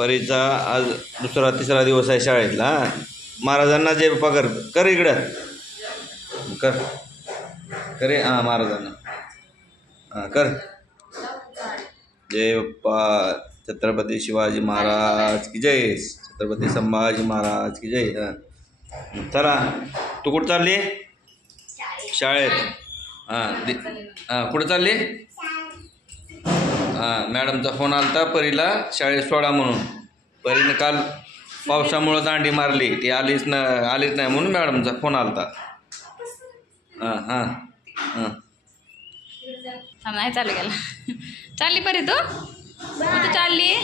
परीचा आज दुसरा तिसरा दिवस आहे शाळेतला. महाराजांना जय बाप्पा कर. कर इकडं कर. करे हां महाराजांना हां कर. जय बाप्पा. छत्रपती शिवाजी महाराज की जय. छत्रपती संभाजी महाराज की जय. हां चला. तू कुठं चालली? शाळेत. हां कुठं चालली? मॅडमचा फोन आला होता परीला शाळेत सोडा म्हणून. परीने काल पावसामुळं दांडी मारली, ती आलीच नाही म्हणून मॅडमचा फोन आला होता. नाही चालू गेला. चालली परी तू? कुठं चालली?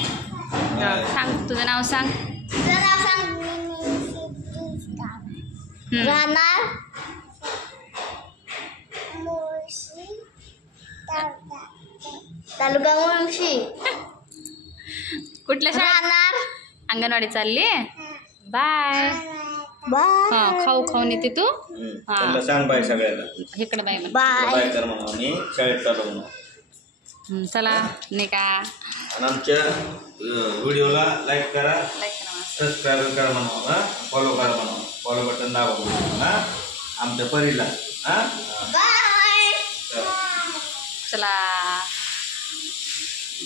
सांग तुझं नाव सांग. राहणार तालुका मुळशी. कुठल्या राहणार अंगणवाडी चालली. Bye bye. हा खाऊ खाऊन येते तू. त्यांना सांग बाय सगळ्याला. इकडे बाय म्हण. बाय कर म्हणा. आणि शाळेत चालू म्हणा. चला नाही का. आणि आमच्या व्हिडिओला लाईक करा, सबस्क्राईब करा म्हणा, फॉलो करा म्हणा. फॉलो बटन दाबा म्हणा आमच्या परीला. बाय. चला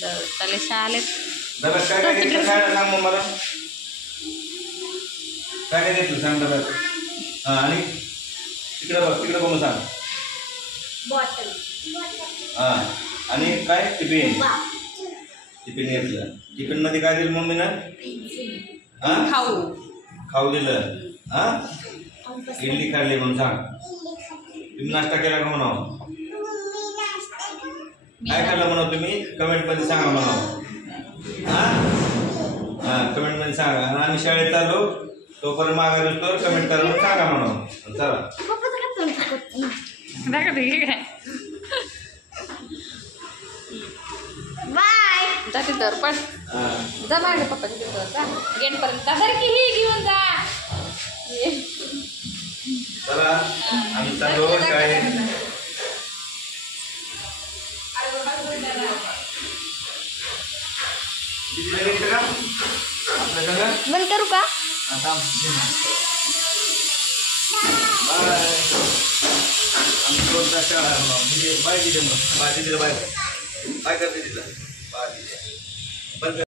चालेल शाळेत. डब्यात काय काय घेतलं काय सांग मग मला. काय काय घेतलं सांग डब्यात. आणि तिकडं बघ, तिकडं बघून सांग. बॉटल. आणि काय टिफिन. टिफिन घेतलं. टिफिन मध्ये काय दिलं मम्मीनं? खाऊ खाऊ दिलं. इडली खाल्ली म्हणून सांग. तुम्ही नाश्ता केला का म्हणावं. काय खाल्लं म्हणावं तुम्ही कमेंट मध्ये सांगा म्हणावं. कमेंट मध्ये सांगा. आणि आम्ही शाळेत चाललो तोपर्यंत माघारी येतो कमेंट करा म्हणून सांगा म्हणावं. चला बाय. जा तिथं पण जा मागे पप्पाच्या तिथं जा गेटपर्यंत सारखी ही घेऊन जा. चला आम्ही चाललो शाळेत. बंद करू का? बाय. बाय करते तिथं.